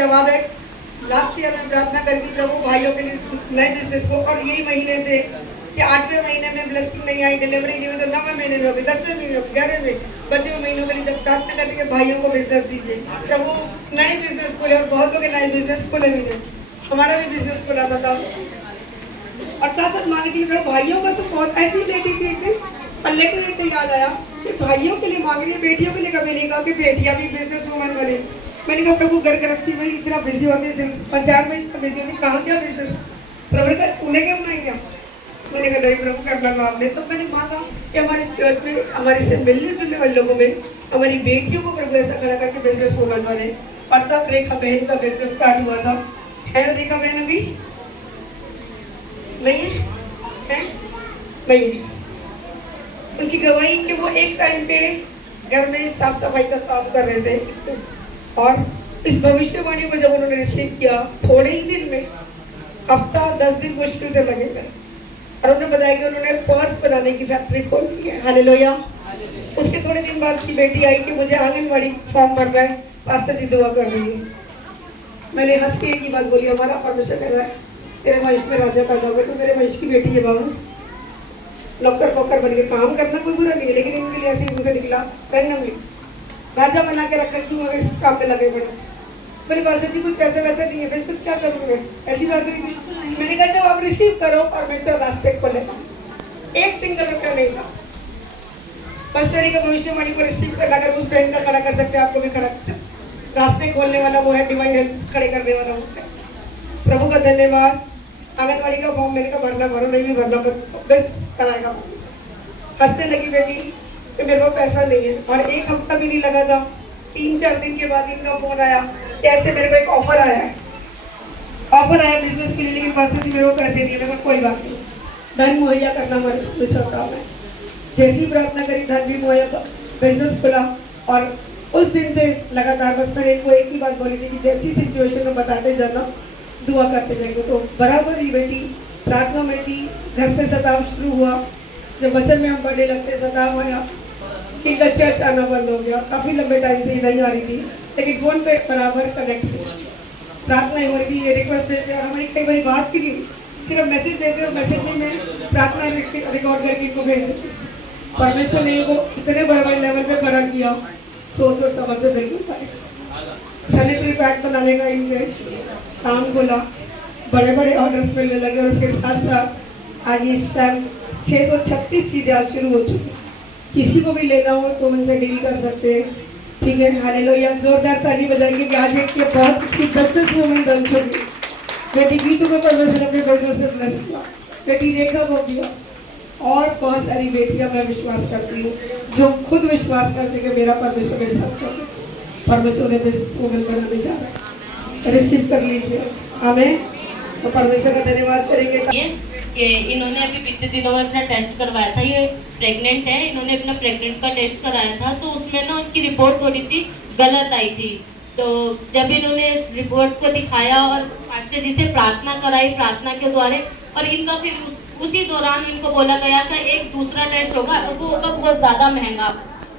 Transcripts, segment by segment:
जवाब है। Last year में प्रार्थना करी थी प्रभु भाइयों के लिए नए बिजनेस को, और यही महीने थे कि 8वें महीने में ब्लेसिंग नहीं आई, डिलीवरी नहीं हुई, तो 9वें महीने में होगी, 10वें महीने में, 11वें में, 5वें महीनों के लिए जब प्रार्थना करती है भाइयों को बिजनेस दीजिए प्रभु, नए बिजनेस खोले, और बहुतों के नए बिजनेस खोले भी थे, हमारा भी बिजनेस खोला था। और साथ साथ मांगी थी प्रभु भाइयों का, तो बहुत ऐसी लेडी थी एक दिन पल्ले को लेकर याद आया कि भाइयों के लिए मांग रही है, बेटियों के लिए कभी नहीं कहा कि बेटियां भी बिजनेस वूमन बने। मैंने कहा प्रभु घर गृहस्थी में इतना बिजी होती है, पंचायत में इतना बिजी होती, कहाँ क्या बिजनेस, प्रभु का उन्हें क्यों नहीं किया। मैंने कहा नहीं प्रभु करना था आपने। तो मैंने मांगा कि हमारे चर्च में हमारे से मिलने जुलने वाले लोगों में हमारी बेटियों को प्रभु ऐसा खड़ा करके बिजनेस वूमन बने। और तब रेखा बहन का बिजनेस स्टार्ट हुआ था। है रेखा बहन अभी नहीं है? नहीं। उनकी गवाही कि वो एक टाइम पे घर में साफ सफाई का काम कर रहे थे, और इस भविष्यवाणी को जब उन्होंने रिसीव किया, थोड़े ही दिन में, हफ्ता 10 दिन मुश्किल से लगेगा, और उन्होंने बताया कि उन्होंने पर्स बनाने की फैक्ट्री खोल ली है। हालेलुया। उसके थोड़े दिन बाद की बेटी आई कि मुझे आंगनवाड़ी फॉर्म भरना है, पास्टर जी दुआ कर दीजिए। मैंने हंस के एक ही बात बोली, हमारा परमेश्वर कह रहा है तेरे वंश में राजा पैदा होगा, तो मेरे वंश की बेटी है बाबू, नौकर पोकर बन के काम करना कोई बुरा नहीं है, लेकिन इनके लिए ऐसे ही मुझे निकला रैंडमली राजा बना के रखा, क्यों अगर इस काम में लगे पड़े। मेरे पास जी कुछ पैसे वैसे नहीं है, बिजनेस क्या करूँगा, ऐसी बात हुई थी। मैंने कहा जब आप रिसीव करो परमेश्वर रास्ते खोलेगा। 1 सिंगल रुपया नहीं था, बस मेरी का भविष्यवाणी को रिसीव करना, अगर उस बहन का खड़ा कर सकते आपको भी खड़ा कर सकते। रास्ते खोलने वाला वो है, डिवाइन हेल्प खड़े करने वाला वो है। प्रभु का धन्यवाद। आंगनवाड़ी का फॉर्म मैंने कहा भरना भरो, नहीं भी भरना बेस्ट कराएगा। हंसने लगी बेटी कि मेरे को पैसा नहीं है, और 1 हफ्ता भी नहीं लगा था, 3-4 दिन के बाद इनका फोन आया कि ऐसे मेरे को एक ऑफर आया है, ऑफर आया बिजनेस के लिए, लेकिन पास्टर जी मेरे को पैसे दिए। मैंने कहा कोई बात नहीं, धन मुहैया करना हमारे परमेश्वर काम है। जैसी प्रार्थना करी धन भी मुहैया, बिजनेस खुला, और उस दिन से लगातार बस मैंने इनको एक ही बात बोली थी कि जैसी सिचुएशन में बताते जाना, दुआ करते जाएंगे। तो बराबर ही बेटी प्रार्थना में थी, घर से सताव शुरू हुआ, जब वचन में हम पढ़ने लगते सताव आया, इनका चर्च आना बंद हो गया, काफ़ी लंबे टाइम से नहीं आ रही थी, लेकिन फोन पे बराबर कनेक्ट थी, प्रार्थना हो रही थी, ये रिक्वेस्ट भेजते, और हमारी कई बार बात की नहीं, सिर्फ मैसेज भेजते, और मैसेज में मैं प्रार्थना रिकॉर्ड करके इनको भेज देती। परमेश्वर ने इनको इतने बड़े बड़े लेवल पे खड़ा किया, सोच और समझ से बिल्कुल पाए। सैनिटरी पैड बनाने का इनसे काम खोला, बड़े बड़े ऑर्डर्स मिलने लगे, और उसके साथ साथ आज इस टाइम 636 चीज़ें आज शुरू हो चुकी। किसी को भी लेना हो तो उनसे डील कर सकते हैं, ठीक है। हालेलुया, जोरदार ताली बजाएंगे कि आज एक ये बहुत अच्छी बिजनेस वूमन बन चुकी। बेटी गीतू को परमेश्वर अपने बिजनेस से ब्लेस किया, बेटी रेखा को किया, और बहुत सारी बेटियां मैं विश्वास करती हूँ जो खुद विश्वास करते कि मेरा परमेश्वर मेरे साथ है। परमेश्वर ने बिजनेस वूमन बनाने जा रहा है, रिसीव कर लीजिए। हमें तो परमेश्वर का धन्यवाद करेंगे कि इन्होंने अभी पिछले दिनों में अपना टेस्ट करवाया था, ये प्रेग्नेंट है, इन्होंने अपना प्रेग्नेंट का टेस्ट कराया था, तो उसमें ना उनकी रिपोर्ट थोड़ी सी गलत आई थी। तो जब इन्होंने रिपोर्ट को दिखाया और पास्टर जी से प्रार्थना कराई, प्रार्थना के द्वारा, और इनका फिर उसी दौरान इनको बोला गया था एक दूसरा टेस्ट होगा, वो होगा बहुत ज़्यादा महंगा,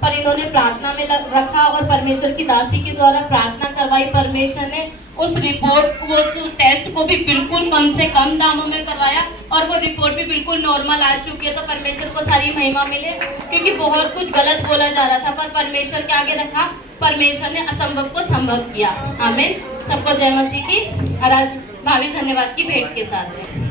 पर इन्होंने प्रार्थना में रखा और परमेश्वर की दासी के द्वारा प्रार्थना करवाई। परमेश्वर ने उस रिपोर्ट को, उस टेस्ट को भी बिल्कुल कम से कम दामों में करवाया, और वो रिपोर्ट भी बिल्कुल नॉर्मल आ चुकी है। तो परमेश्वर को सारी महिमा मिले, क्योंकि बहुत कुछ गलत बोला जा रहा था, पर परमेश्वर के आगे रखा, परमेश्वर ने असंभव को संभव किया। आमीन। सबको जय मसीह की। भावी धन्यवाद की भेंट के साथ है।